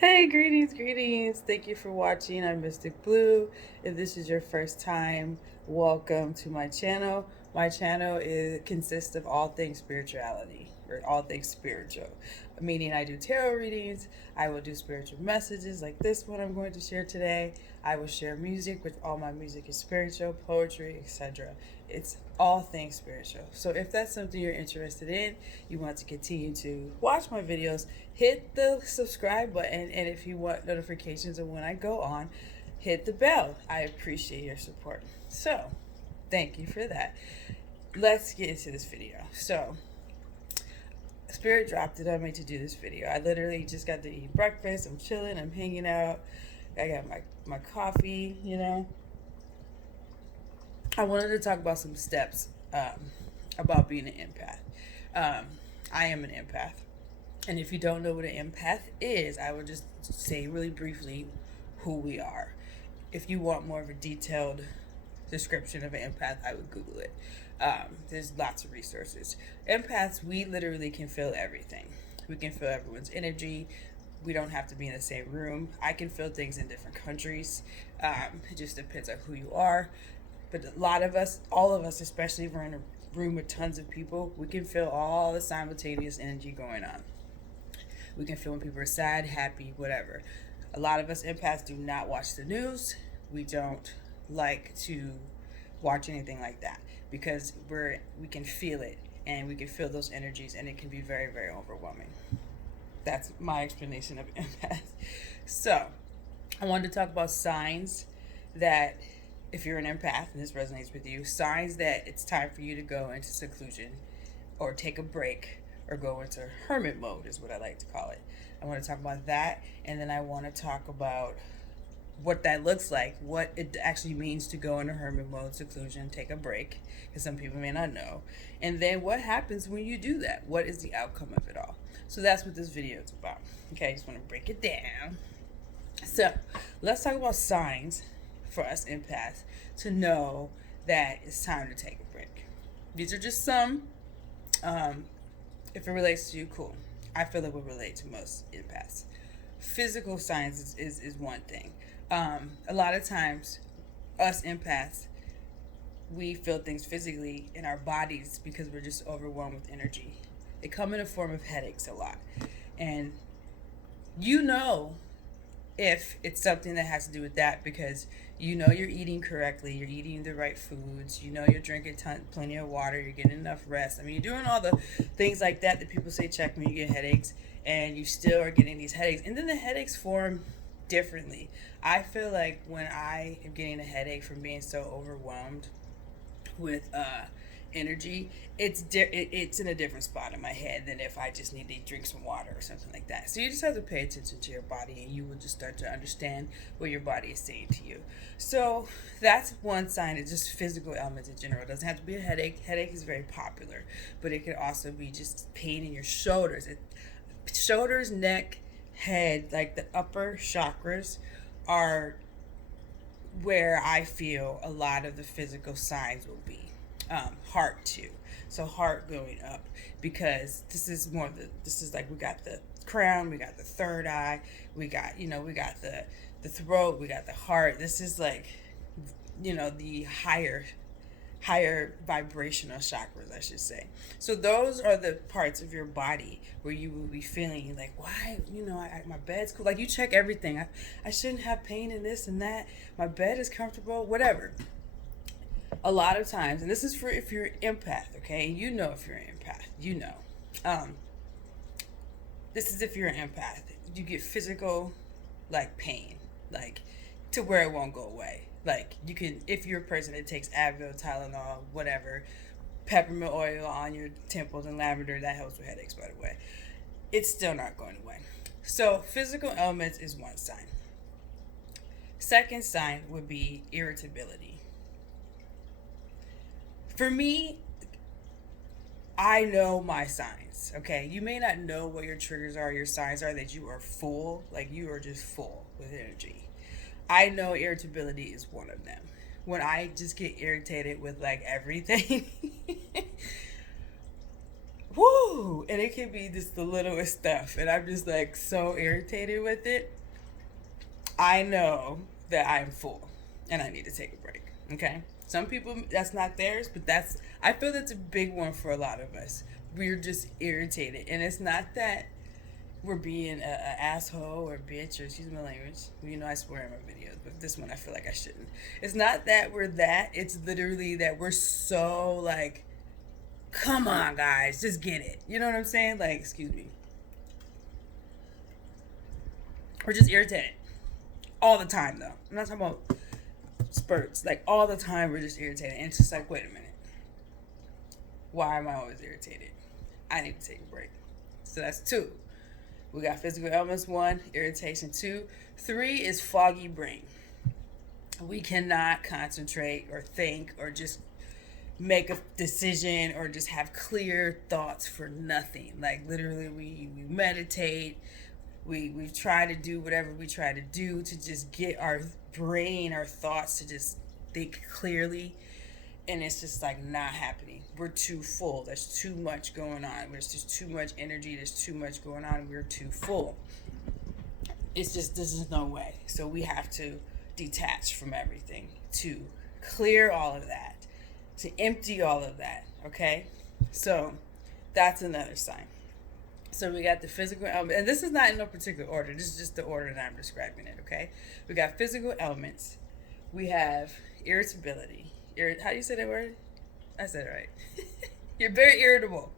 Hey, greetings. Thank you for watching. I'm Mystic Blue. If this is your first time, welcome to my channel. My channel consists of all things spirituality or all things spiritual, meaning I do tarot readings. I will do spiritual messages like this one I'm going to share today. I will share music, which all my music is spiritual, poetry, etc. It's all things spiritual. So if that's something you're interested in, you want to continue to watch my videos, hit the subscribe button. And if you want notifications of when I go on, hit the bell. I appreciate your support. So thank you for that. Let's get into this video. So Spirit dropped it on me to do this video. I literally just got to eat breakfast. I'm chilling. I'm hanging out. I got my coffee. I wanted to talk about some steps about being an empath. I am an empath. And if you don't know what an empath is, I will just say really briefly who we are. If you want more of a detailed description of an empath, I would Google it. There's lots of resources. Empaths, we literally can feel everything. We can feel everyone's energy. We don't have to be in the same room. I can feel things in different countries. It just depends on who you are. But a lot of us, all of us, especially if we're in a room with tons of people, we can feel all the simultaneous energy going on. We can feel when people are sad, happy, whatever. A lot of us empaths do not watch the news. We don't like to watch anything like that because we can feel it and we can feel those energies, and it can be very, very overwhelming. That's my explanation of empath. So I wanted to talk about signs that, if you're an empath and this resonates with you, signs that it's time for you to go into seclusion or take a break or go into hermit mode is what I like to call it. I want to talk about that, and then I want to talk about what that looks like, what it actually means to go into hermit mode, seclusion, take a break, because some people may not know, and then what happens when you do that. What is the outcome of it all? So that's what this video is about. Okay, I just want to break it down. So let's talk about signs for us empaths to know that it's time to take a break. These are just some. If it relates to you, cool. I feel it would relate to most empaths. Physical signs is one thing. A lot of times, us empaths, we feel things physically in our bodies because we're just overwhelmed with energy. They come in a form of headaches a lot. And you know if it's something that has to do with that, because you know you're eating correctly, you're eating the right foods, you know you're drinking plenty of water, you're getting enough rest. I mean, you're doing all the things like that people say check when you get headaches, and you still are getting these headaches. And then the headaches form differently. I feel like when I am getting a headache from being so overwhelmed with energy, it's in a different spot in my head than if I just need to drink some water or something like that. So you just have to pay attention to your body, and you will just start to understand what your body is saying to you. So that's one sign. It's just physical elements in general. It doesn't have to be a headache. Headache is very popular, but it could also be just pain in your shoulders. Shoulders, neck, head, like the upper chakras are where I feel a lot of the physical signs will be. Heart too. So heart going up, because this is like, we got the crown, we got the third eye, we got the throat, we got the heart. This is like, the higher vibrational chakras, I should say. So those are the parts of your body where you will be feeling like, why, my bed's cool. Like, you check everything. I shouldn't have pain in this and that. My bed is comfortable, whatever. A lot of times, and this is for if you're an empath, okay? You know if you're an empath, Um, this is if you're an empath. You get physical, like, pain, like, to where it won't go away. Like, you can, if you're a person that takes Advil, Tylenol, whatever, peppermint oil on your temples and lavender, that helps with headaches, by the way. It's still not going away. So physical ailments is one sign. Second sign would be irritability. For me, I know my signs, okay? You may not know what your triggers are, your signs are that you are full, like you are just full with energy. I know irritability is one of them. When I just get irritated with like everything, whoo, and it can be just the littlest stuff, and I'm just like so irritated with it. I know that I'm full and I need to take a break. Okay? Some people, that's not theirs, but I feel that's a big one for a lot of us. We're just irritated. And it's not that we're being a asshole or bitch or excuse my language. You know, I swear in my videos, but this one I feel like I shouldn't. It's not that we're that. It's literally that we're so like, come on, guys, just get it. You know what I'm saying? Like, excuse me. We're just irritated all the time, though. I'm not talking about spurts. Like, all the time, we're just irritated. And it's just like, wait a minute. Why am I always irritated? I need to take a break. So that's 2. We got physical elements, 1, irritation, 2. 3 is foggy brain. We cannot concentrate or think or just make a decision or just have clear thoughts for nothing. Like, literally, we meditate. We try to do whatever we try to do to just get our brain, our thoughts to just think clearly. And it's just like not happening. We're too full. There's too much going on. There's just too much energy. There's too much going on. We're too full. It's just, this is no way. So we have to detach from everything to clear all of that, to empty all of that. Okay? So that's another sign. So we got the physical element, and this is not in no particular order. This is just the order that I'm describing it, okay? We got physical elements. We have irritability. How do you say that word? I said it right. You're very irritable.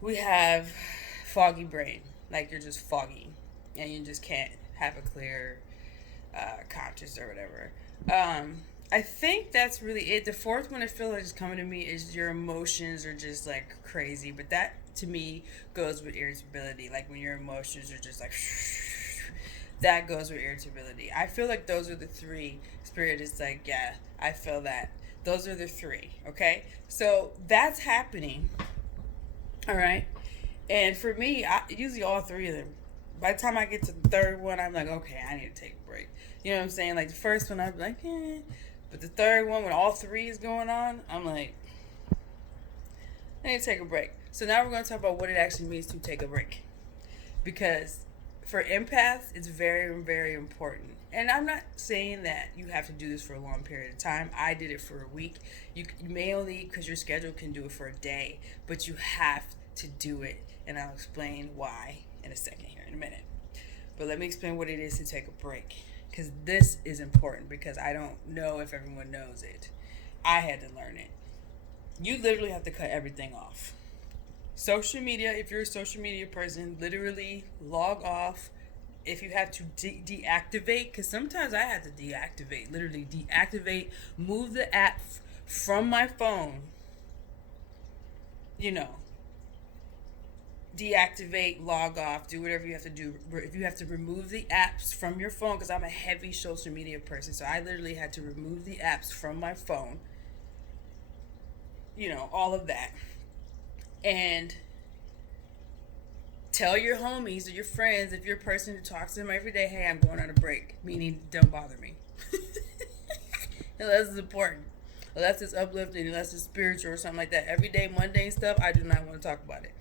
We have foggy brain. Like, you're just foggy, and you just can't have a clear conscious or whatever. I think that's really it. The 4th one I feel like is coming to me is your emotions are just like crazy, but that to me goes with irritability. Like when your emotions are just like that goes with irritability. I feel like those are the 3. Spirit is like, yeah, I feel that. Those are the 3, okay? So that's happening, all right? And for me, usually all 3 of them. By the time I get to the 3rd one, I'm like, okay, I need to take a break. You know what I'm saying? Like the first one, I'm like, eh. But the 3rd one, when all 3 is going on, I'm like, I need to take a break. So now we're going to talk about what it actually means to take a break. Because for empaths, it's very, very important. And I'm not saying that you have to do this for a long period of time. I did it for a week. You may only, because your schedule can do it for a day, but you have to do it. And I'll explain why in a second here, in a minute. But let me explain what it is to take a break. Because this is important, because I don't know if everyone knows it. I had to learn it. You literally have to cut everything off. Social media, if you're a social media person, literally log off. If you have to deactivate, because sometimes I had to deactivate, literally deactivate, move the app from my phone, you know, deactivate, log off, do whatever you have to do. If you have to remove the apps from your phone, because I'm a heavy social media person, so I literally had to remove the apps from my phone, you know, all of that. And tell your homies or your friends, if you're a person who talks to them every day, hey, I'm going on a break, meaning don't bother me. Unless it's important, unless it's uplifting, unless it's spiritual or something like that. Everyday mundane stuff, I do not want to talk about it.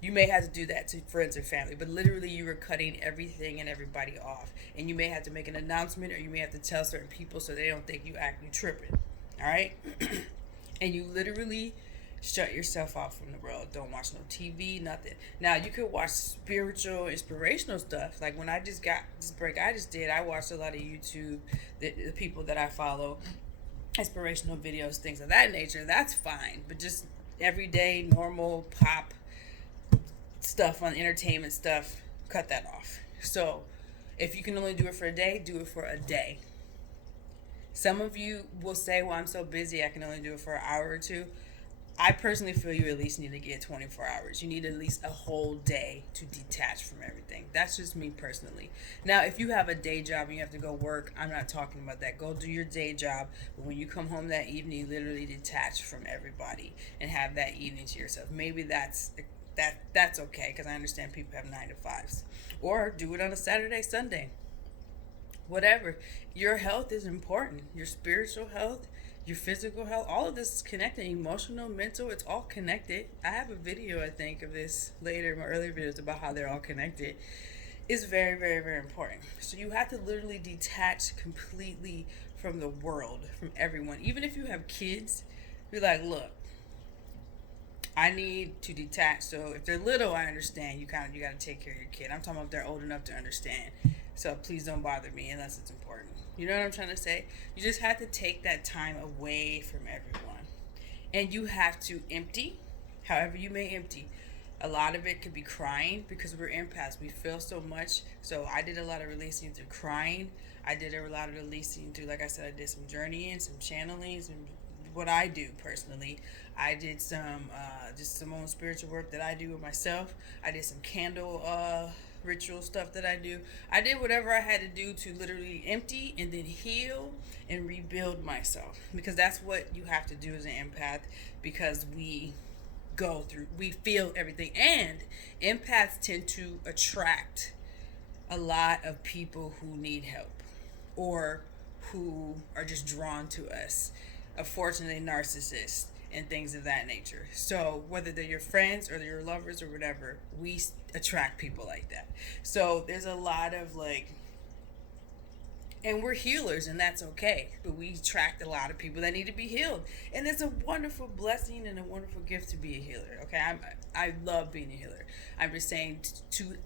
You may have to do that to friends or family, but literally you are cutting everything and everybody off. And you may have to make an announcement, or you may have to tell certain people so they don't think you actually tripping. All right? And you literally shut yourself off from the world. Don't watch no TV, nothing. Now, you could watch spiritual, inspirational stuff. Like when I just got this break I just did, I watched a lot of YouTube, the people that I follow, inspirational videos, things of that nature. That's fine. But just everyday, normal pop stuff on entertainment stuff, cut that off. So if you can only do it for a day, do it for a day. Some of you will say, well, I'm so busy, I can only do it for an hour or 2. I personally feel you at least need to get 24 hours. You need at least a whole day to detach from everything. That's just me personally. Now, if you have a day job and you have to go work, I'm not talking about that. Go do your day job. But when you come home that evening, literally detach from everybody and have that evening to yourself. Maybe that's okay, because I understand people have 9 to 5s. Or do it on a Saturday, Sunday. Whatever. Your health is important. Your spiritual health, your physical health, all of this is connected. Emotional, mental, it's all connected. I have a video, I think, of this later in my earlier videos about how they're all connected. It's very, very, very important. So you have to literally detach completely from the world, from everyone. Even if you have kids, be like, look, I need to detach. So if they're little, I understand. You got to take care of your kid. I'm talking about if they're old enough to understand. So please don't bother me unless it's important. You know what I'm trying to say? You just have to take that time away from everyone. And you have to empty, however you may empty. A lot of it could be crying because we're empaths. We feel so much. So I did a lot of releasing through crying. I did a lot of releasing through, like I said, I did some journeying, some channeling, some what I do personally. I did some just some own spiritual work that I do with myself. I did some candle ritual stuff that I do. I did whatever I had to do to literally empty and then heal and rebuild myself, because that's what you have to do as an empath, because we feel everything, and empaths tend to attract a lot of people who need help or who are just drawn to us. Unfortunately, narcissists and things of that nature. So whether they're your friends or they're your lovers or whatever, we attract people like that. So there's a lot of and we're healers, and that's okay, but we attract a lot of people that need to be healed, and it's a wonderful blessing and a wonderful gift to be a healer. Okay, I love being a healer. I'm just saying, to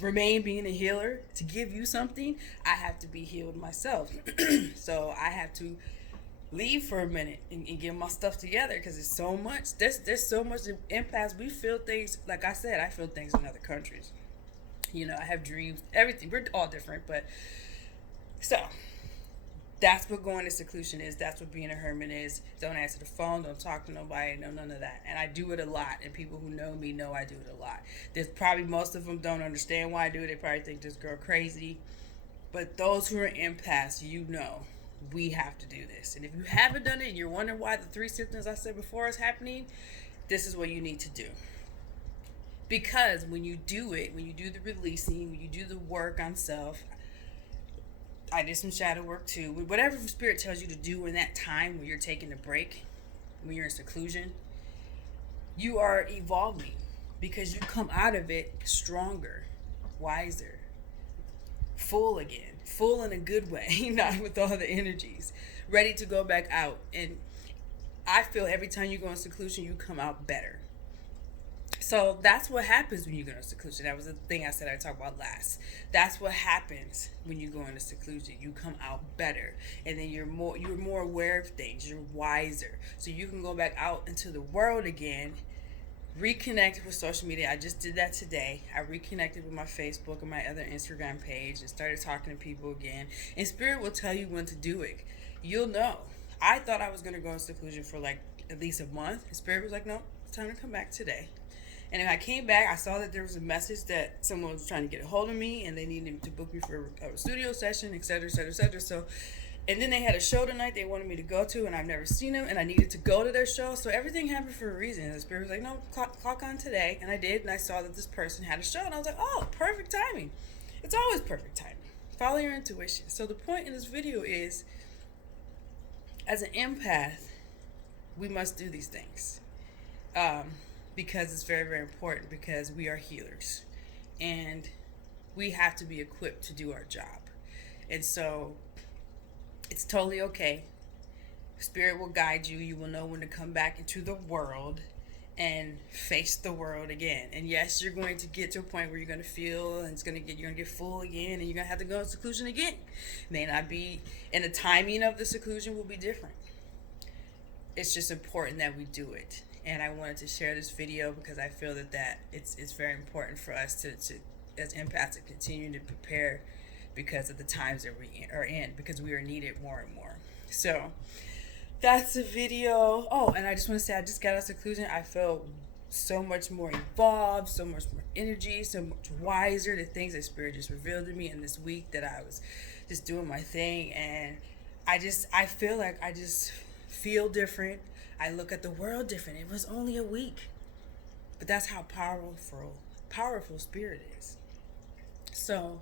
remain being a healer, to give you something, I have to be healed myself. So I have to leave for a minute and get my stuff together, because it's so much. There's so much empaths. We feel things, like I said, I feel things in other countries. I have dreams, everything. We're all different, but so that's what going to seclusion is. That's what being a hermit is. Don't answer the phone. Don't talk to nobody. No, none of that. And I do it a lot. And people who know me know I do it a lot. There's probably most of them don't understand why I do it. They probably think this girl crazy. But those who are empaths, we have to do this. And if you haven't done it and you're wondering why the 3 symptoms I said before is happening, this is what you need to do. Because when you do it, when you do the releasing, when you do the work on self, I did some shadow work too. Whatever spirit tells you to do in that time when you're taking a break, when you're in seclusion, you are evolving, because you come out of it stronger, wiser, full again, full in a good way, not with all the energies, ready to go back out. And I feel every time you go in seclusion, you come out better. So that's what happens when you go into seclusion. That was the thing I said I talked about last. That's what happens when you go into seclusion. You come out better, and then you're more aware of things. You're wiser, so you can go back out into the world again. Reconnect with social media. I just did that today. I reconnected with my Facebook and my other Instagram page and started talking to people again. And Spirit will tell you when to do it. You'll know. I thought I was going to go in seclusion for at least a month. And Spirit was like, no, it's time to come back today. And when I came back, I saw that there was a message that someone was trying to get a hold of me, and they needed to book me for a studio session, et cetera, et cetera, et cetera. So, and then they had a show tonight they wanted me to go to, and I've never seen them, and I needed to go to their show. So everything happened for a reason. And the Spirit was like, no, clock on today. And I did, and I saw that this person had a show, and I was like, oh, perfect timing. It's always perfect timing. Follow your intuition. So the point in this video is, as an empath, we must do these things. Because it's very, very important, because we are healers and we have to be equipped to do our job. And so it's totally okay. Spirit will guide you. You will know when to come back into the world and face the world again. And yes, you're going to get to a point where you're going to feel, and you're going to get full again, and you're going to have to go in seclusion again. It may not be, and the timing of the seclusion will be different. It's just important that we do it. And I wanted to share this video because I feel that it's very important for us to as empaths to continue to prepare, because of the times that we are in, because we are needed more and more. So that's the video. Oh, and I just want to say, I just got out of seclusion. I felt so much more involved, so much more energy, so much wiser. The things that Spirit just revealed to me in this week, that I was just doing my thing, and I feel like I just feel different. I look at the world different. It was only a week, but that's how powerful Spirit is. So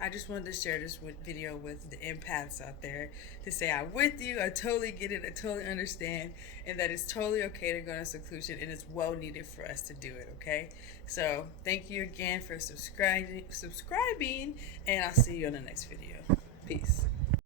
I just wanted to share this video with the empaths out there to say I'm with you. I totally get it. I totally understand, and that it's totally okay to go into seclusion, and it's well needed for us to do it. Okay, so thank you again for subscribing, and I'll see you on the next video. Peace.